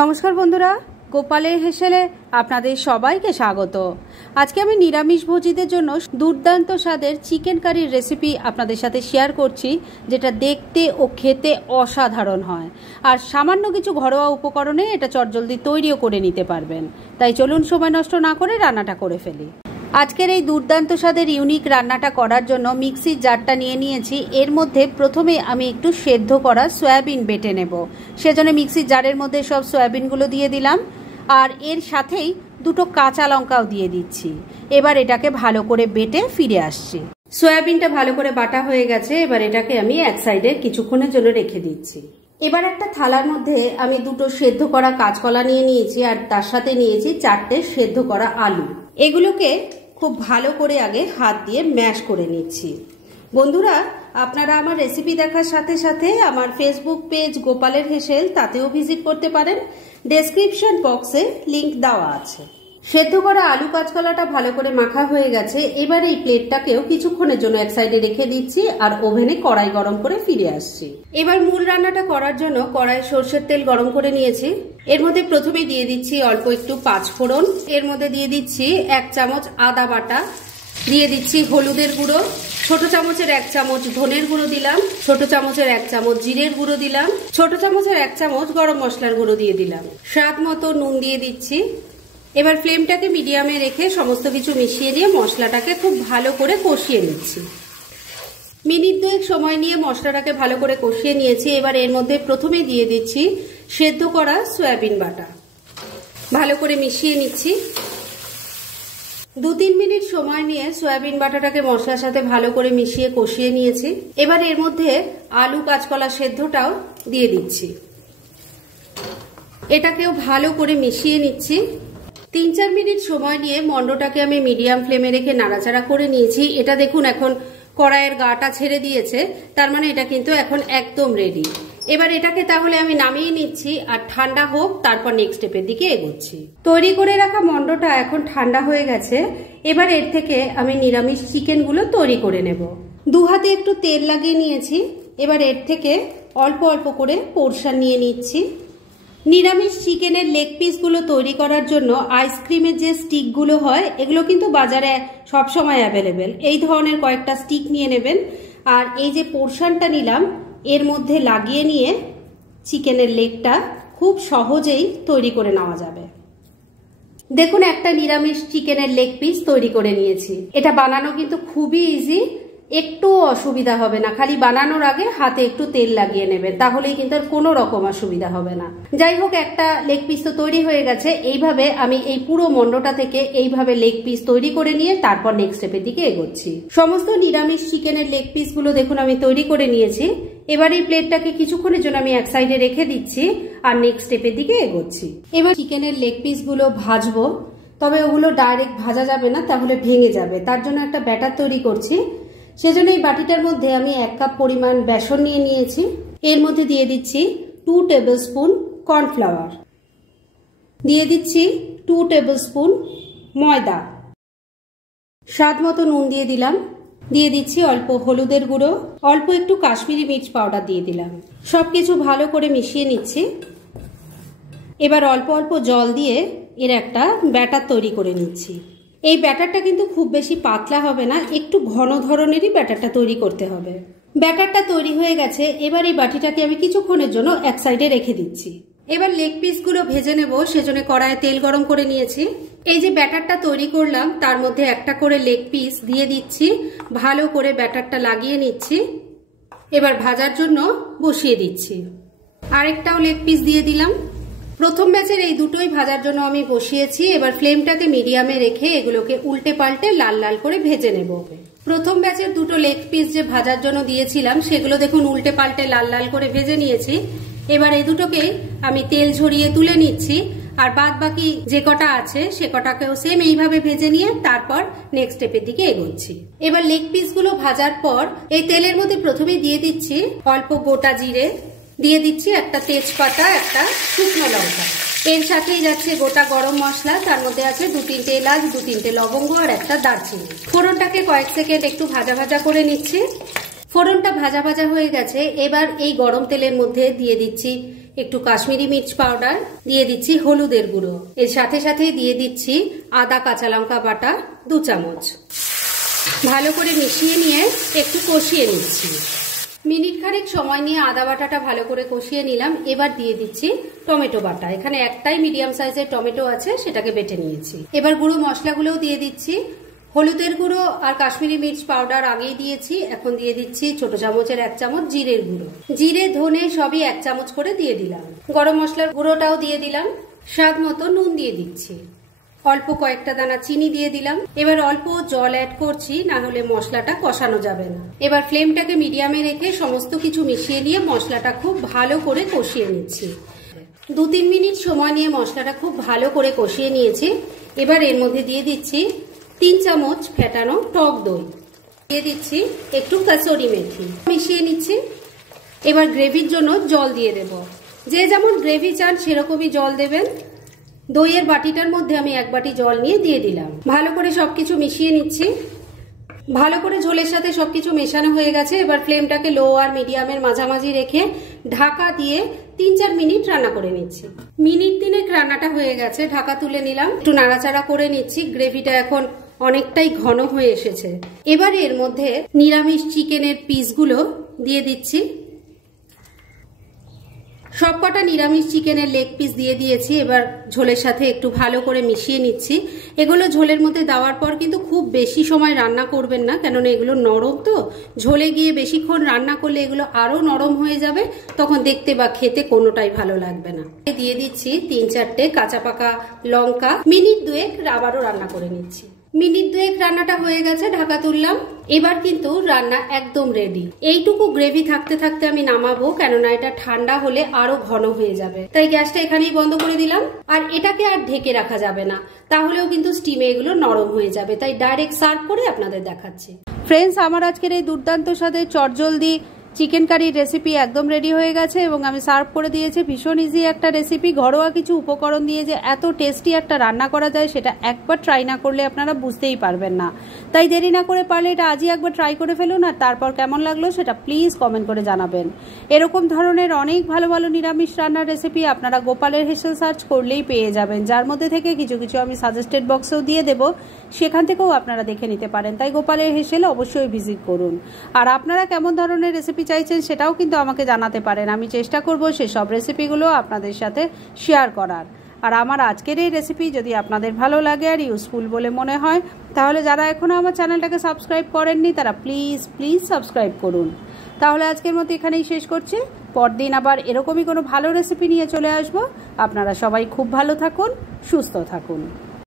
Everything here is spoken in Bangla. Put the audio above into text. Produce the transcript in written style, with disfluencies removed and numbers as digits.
নমস্কার বন্ধুরা, গোপালের হেসেলে আপনাদের সবাইকে স্বাগত। আজকে আমি নিরামিষভোজীদের জন্য দুর্দান্ত স্বাদের চিকেন কারির রেসিপি আপনাদের সাথে শেয়ার করছি, যেটা দেখতে ও খেতে অসাধারণ হয়। আর সামান্য কিছু ঘরোয়া উপকরণে এটা চটজলদি তৈরিও করে নিতে পারবেন। তাই চলুন সময় নষ্ট না করে রান্নাটা করে ফেলি। আজকের এই দুর্দান্ত স্বাদের ইউনিক রান্নাটা করার জন্য মিক্সির জারটা নিয়ে নিয়েছি। এর মধ্যে প্রথমে আমি একটু সেদ্ধ করা সয়াবিন বেটে নেব। সেজন্য মিক্সির জারের মধ্যে সব সয়াবিনগুলো দিয়ে দিলাম, আর এর সাথেই দুটো কাঁচা লঙ্কাও দিয়ে দিচ্ছি। এবার এটাকে ভালো করে বেটে ফিরে আসছি। সয়াবিনটা ভালো করে বাটা হয়ে গেছে। এবার এটাকে আমি এক সাইডে কিছুক্ষণের জন্য রেখে দিচ্ছি। এবার একটা থালার মধ্যে আমি দুটো সেদ্ধ করা কাঁচকলা নিয়ে নিয়েছি, আর তার সাথে নিয়েছি 4টে সেদ্ধ করা আলু। এগুলোকে খুব ভালো করে আগে হাত দিয়ে ম্যাশ করে নিচ্ছি। বন্ধুরা, আপনারা আমার রেসিপি দেখার সাথে সাথে আমার ফেসবুক পেজ গোপালের হেসেল, তাতেও ভিজিট করতে পারেন। ডেসক্রিপশন বক্সে লিংক দেওয়া আছে। সেদ্ধ করা আলু কাঁচকলাটা ভালো করে মাখা হয়ে গেছে। এবার এই প্লেটটাকেও কিছুক্ষণের জন্য এক সাইডে রেখে দিচ্ছি, আর ওভেনে কড়াই গরম করে ফিরে আসছি। এবার মূল রান্নাটা করার জন্য কড়াই সরষের তেল গরম করে নিয়েছি। এর মধ্যে প্রথমে দিয়ে দিচ্ছি অল্প একটু পাঁচফোড়ন। এর মধ্যে দিয়ে দিচ্ছি 1 চামচ আদা বাটা, দিয়ে দিচ্ছি হলুদের গুঁড়ো, ছোট চামচের 1 চামচ ধনের গুঁড়ো দিলাম, ছোট চামচের 1 চামচ জিরের গুঁড়ো দিলাম, ছোট চামচের 1 চামচ গরম মশলার গুঁড়ো দিয়ে দিলাম, স্বাদ মতো নুন দিয়ে দিচ্ছি। এবার ফ্লেমটাকে মিডিয়ামে রেখে সমস্ত কিছু মিশিয়ে দিয়ে মশলাটাকে খুব ভালো করে কষিয়ে নিচ্ছি। মিনিট 2 সময় নিয়ে মশলাটাকে ভালো করে কষিয়ে নিয়েছি। এবার এর মধ্যে প্রথমে দিয়ে দিচ্ছি সেদ্ধ করা সয়াবিন বাটা, ভালো করে মিশিয়ে নিচ্ছি। 2-3 মিনিট সময় নিয়ে সয়াবিন বাটাটাকে মশলার সাথে ভালো করে মিশিয়ে কষিয়ে নিয়েছি। এবার এর মধ্যে আলু কাঁচকলা সেদ্ধটাও দিয়ে দিচ্ছি। এটাকেও ভালো করে মিশিয়ে নিচ্ছি। 3-4 মিনিট সময় নিয়ে মন্ডটাকে আমি মিডিয়াম ফ্লেমে রেখে নাড়াচাড়া করে নিয়েছি। এটা দেখুন এখন কড়াইয়ের গাটা ছেড়ে দিয়েছে, তার মানে এটা কিন্তু এখন একদম রেডি। এবার এটাকে তাহলে আমি নামিয়ে নিচ্ছি, আর ঠান্ডা হোক, তারপর নেক্সট স্টেপের দিকে এগোচ্ছি। তৈরি করে রাখা মন্ডটা এখন ঠান্ডা হয়ে গেছে। এবার এর থেকে আমি নিরামিষ চিকেনগুলো তৈরি করে নেব। 2 হাতে একটু তেল লাগিয়ে নিয়েছি। এবার এর থেকে অল্প অল্প করে পোরশন নিয়ে নিচ্ছি। নিরামিষ চিকেনের লেগ পিসগুলো তৈরি করার জন্য আইসক্রিমের যে স্টিকগুলো হয়, এগুলো কিন্তু বাজারে সবসময় অ্যাভেলেবেল। এই ধরনের কয়েকটা স্টিক নিয়ে নেবেন, আর এই যে পোরশনটা নিলাম এর মধ্যে লাগিয়ে নিয়ে চিকেনের লেগটা খুব সহজেই তৈরি করে নেওয়া যাবে। দেখুন, একটা নিরামিষ চিকেনের লেগ পিস তৈরি করে নিয়েছি। এটা বানানো কিন্তু খুবই ইজি, একটু অসুবিধা হবে না। খালি বানানোর আগে হাতে একটু তেল লাগিয়ে নেবেন, তাহলেই কিন্তু আর কোনো রকম অসুবিধা হবে না। যাই হোক, একটা লেগ পিস তো তৈরি হয়ে গেছে। এইভাবে আমি এই পুরো মন্ডটা থেকে এইভাবে লেগ পিস তৈরি করে নিয়ে তারপর নেক্সট স্টেপের দিকে এগোচ্ছি। সমস্ত নিরামিষ চিকেনের লেগ পিসগুলো দেখুন আমি তৈরি করে নিয়েছি। এবার এই প্লেটটাকে কিছুক্ষণের জন্য আমি এক সাইডে রেখে দিচ্ছি, আর নেক্সট স্টেপের দিকে এগোচ্ছি। এবার চিকেনের লেগ পিসগুলো ভাজবো, তবে ওগুলো ডাইরেক্ট ভাজা যাবে না, তাহলে ভেঙে যাবে। তার জন্য একটা ব্যাটার তৈরি করছি। সেজন্য এই বাটিটার মধ্যে আমি 1 কাপ পরিমাণ বেসন নিয়ে নিয়েছি। এর মধ্যে দিয়ে দিচ্ছি 2 টেবিল স্পুন কর্নফ্লাওয়ার, দিয়ে দিচ্ছি 2 টেবিল স্পুন ময়দা, স্বাদ মতো নুন দিয়ে দিলাম, দিয়ে দিচ্ছি অল্প হলুদের গুঁড়ো, অল্প একটু কাশ্মীরি মির্চ পাউডার দিয়ে দিলাম। সবকিছু ভালো করে মিশিয়ে নিচ্ছি। এবার অল্প অল্প জল দিয়ে এর একটা ব্যাটার তৈরি করে নিচ্ছি। এই ব্যাটারটা কিন্তু খুব বেশি পাতলা হবে না, একটু ঘন ধরনেরই ব্যাটারটা তৈরি করতে হবে। ব্যাটারটা তৈরি হয়ে গেছে। এবার এই বাটিটাকে আমি কিছুক্ষণের জন্য এক সাইডে রেখে দিচ্ছি। এবার লেগ পিসগুলো ভেজে নেব, সেজন্য কড়াইয়ে তেল গরম করে নিয়েছি। এই যে ব্যাটারটা তৈরি করলাম তার মধ্যে একটা করে লেগ পিস দিয়ে দিচ্ছি, ভালো করে ব্যাটারটা লাগিয়ে নিচ্ছি। এবার ভাজার জন্য বসিয়ে দিচ্ছি। আরেকটাও লেগ পিস দিয়ে দিলাম। প্রথম ব্যাচের এই দুটোই ভাজার জন্য আমি বসিয়েছি। এবার ফ্লেমটাকে মিডিয়ামে রেখে এগুলোকে উল্টে পাল্টে লাল লাল করে ভেজে নেব। প্রথম ব্যাচের দুটো লেগ পিস যে ভাজার জন্য দিয়েছিলাম, সেগুলো দেখুন উল্টে পাল্টে লাল লাল করে ভেজে নিয়েছি। এবার এই দুটোকে আমি তেল ঝরিয়ে তুলে নিচ্ছি, আর বাদ বাকি যে কটা আছে সে কটাকেও সেম এইভাবে ভেজে নিয়ে তারপর নেক্সট স্টেপের দিকে এগোচ্ছি। এবার লেগ পিসগুলো ভাজার পর এই তেলের মধ্যে প্রথমে দিয়ে দিচ্ছি অল্প গোটা জিরে, দিয়ে দিচ্ছি একটা তেজপাতা, একটা শুকনো লঙ্কা। এর সাথেই যাচ্ছে গোটা গরম মশলা, তার মধ্যে আছে 2-3টে এলাচ, 2-3টে লবঙ্গ আর একটা দারচিনি। ফোড়নটাকে কয়েক সেকেন্ড একটু ভাজা ভাজা করে নিচ্ছি। ফোড়নটা ভাজা ভাজা হয়ে গেছে। এবার এই গরম তেলের মধ্যে দিয়ে দিচ্ছি একটু কাশ্মীরি মির্চ পাউডার, দিয়ে দিচ্ছি হলুদের গুঁড়ো, এর সাথে সাথে দিয়ে দিচ্ছি আদা কাঁচা লঙ্কা বাটা 2 চামচ। ভালো করে মিশিয়ে নিয়ে একটু কষিয়ে নিচ্ছি। মিনিট খানেক সময় নিয়ে আদা বাটাটা ভালো করে কষিয়ে নিলাম। এবার দিয়ে দিচ্ছি টমেটো বাটা। এখানে একটাই মিডিয়াম সাইজের টমেটো আছে, সেটাকে বেটে নিয়েছি। এবার গুঁড়ো মশলাগুলোও দিয়ে দিচ্ছি। হলুদের গুঁড়ো আর কাশ্মীরি মির্চ পাউডার আগেই দিয়েছি, এখন দিয়ে দিচ্ছি ছোট চামচের 1 চামচ জিরের গুঁড়ো। জিরে ধনে সবই 1 চামচ করে দিয়ে দিলাম। গরম মশলার গুঁড়োটাও দিয়ে দিলাম। স্বাদ মতো নুন দিয়ে দিচ্ছি। অল্প কয়েকটা দানা চিনি দিয়ে দিলাম। এবার অল্প জল অ্যাড করছি, না হলে মশলাটা কষানো যাবে না। এবার ফ্লেমটাকে মিডিয়ামে রেখে সমস্ত কিছু মিশিয়ে নিয়ে মশলাটা খুব ভালো করে কষিয়ে নিচ্ছি। 2-3 মিনিট সময় নিয়ে মশলাটা খুব ভালো করে কষিয়ে নিয়েছি। এবার এর মধ্যে দিয়ে দিচ্ছি 3 চামচ ফেটানো টক দই, দিয়ে দিচ্ছি একটু কাসুরি মেথি, মিশিয়ে নিচ্ছি। এবার গ্রেভির জন্য জল দিয়ে দেব। যে যেমন গ্রেভি চান সেরকমই জল দেবেন। দইয়ের বাটিটার মধ্যে আমি 1 বাটি জল নিয়ে দিয়ে দিলাম। ভালো করে সবকিছু মিশিয়ে নিচ্ছি। ভালো করে ঝোলের সাথে সবকিছু মেশানো হয়ে গেছে। এবার ফ্লেমটাকে লো আর মিডিয়ামের মাঝামাঝি রেখে ঢাকা দিয়ে 3-4 মিনিট রান্না করে নিচ্ছি। মিনিট 3 রান্নাটা হয়ে গেছে, ঢাকা তুলে নিলাম। একটু নাড়াচাড়া করে নিচ্ছি। গ্রেভিটা এখন অনেকটাই ঘন হয়ে এসেছে। এবার এর মধ্যে নিরামিষ চিকেনের পিসগুলো দিয়ে দিচ্ছি। সবকটা নিরামিষ চিকেনের লেগ পিস দিয়ে দিয়েছি। এবার ঝোলের সাথে একটু ভালো করে মিশিয়ে নিচ্ছি। এগুলো ঝোলের মধ্যে দেওয়ার পর কিন্তু খুব বেশি সময় রান্না করবেন না, কেননা এগুলো নরম তো। ঝোলে গিয়ে বেশিক্ষণ রান্না করলে এগুলো আরো নরম হয়ে যাবে, তখন দেখতে বা খেতে কোনোটাই ভালো লাগবে না। দিয়ে দিচ্ছি 3-4টে কাঁচা পাকা লঙ্কা। মিনিট 2 আবারও রান্না করে নিচ্ছি। মিনিট 2 রান্নাটা হয়ে গেছে, ঢাকা তুললাম। এবার কিন্তু রান্না একদম রেডি। এইটুকু গ্রেভি থাকতে থাকতে আমি নামাবো, কেননা এটা ঠান্ডা হলে আরো ঘন হয়ে যাবে। তাই গ্যাসটা এখানেই বন্ধ করে দিলাম। আর এটাকে আর ঢেকে রাখা যাবে না, তাহলেও কিন্তু স্টিমে এগুলো নরম হয়ে যাবে। তাই ডাইরেক্ট সার্ভ করে আপনাদের দেখাচ্ছি। ফ্রেন্ডস, আমার আজকের এই দুর্দান্ত স্বাদের চটজলদি চিকেন কারির রেসিপি একদম রেডি হয়ে গেছে এবং আমি সার্ভ করে দিয়েছি। ভীষণ ইজি একটা রেসিপি। ঘরোয়া কিছু উপকরণ দিয়ে যে এত টেস্টি একটা রান্না করা যায়, সেটা একবার ট্রাই না করলে আপনারা বুঝতেই পারবেন না। তাই দেরি না করে পারলে এটা আজই একবার ট্রাই করে ফেলুন, আর তারপর কেমন লাগলো সেটা প্লিজ কমেন্ট করে জানাবেন। এরকম ধরনের অনেক ভালো ভালো নিরামিষ রান্নার রেসিপি আপনারা গোপালের হেসেল সার্চ করলেই পেয়ে যাবেন, যার মধ্যে থেকে কিছু কিছু আমি সাজেস্টেড বক্সেও দিয়ে দেব, সেখান থেকেও আপনারা দেখে নিতে পারেন। তাই গোপালের হেসেল অবশ্যই ভিজিট করুন। আর আপনারা কেমন ধরনের রেসিপি চাইছেন সেটাও কিন্তু আমাকে জানাতে পারেন। আমি চেষ্টা করব সেসব রেসিপিগুলো আপনাদের সাথে শেয়ার করার। আর আমার আজকের এই রেসিপি যদি আপনাদের ভালো লাগে আর ইউজফুল বলে মনে হয়, তাহলে যারা এখনও আমার চ্যানেলটাকে সাবস্ক্রাইব করেননি তারা প্লিজ সাবস্ক্রাইব করুন। তাহলে আজকের মতো এখানেই শেষ করছি। পরদিন আবার এরকমই কোনো ভালো রেসিপি নিয়ে চলে আসবো। আপনারা সবাই খুব ভালো থাকুন, সুস্থ থাকুন।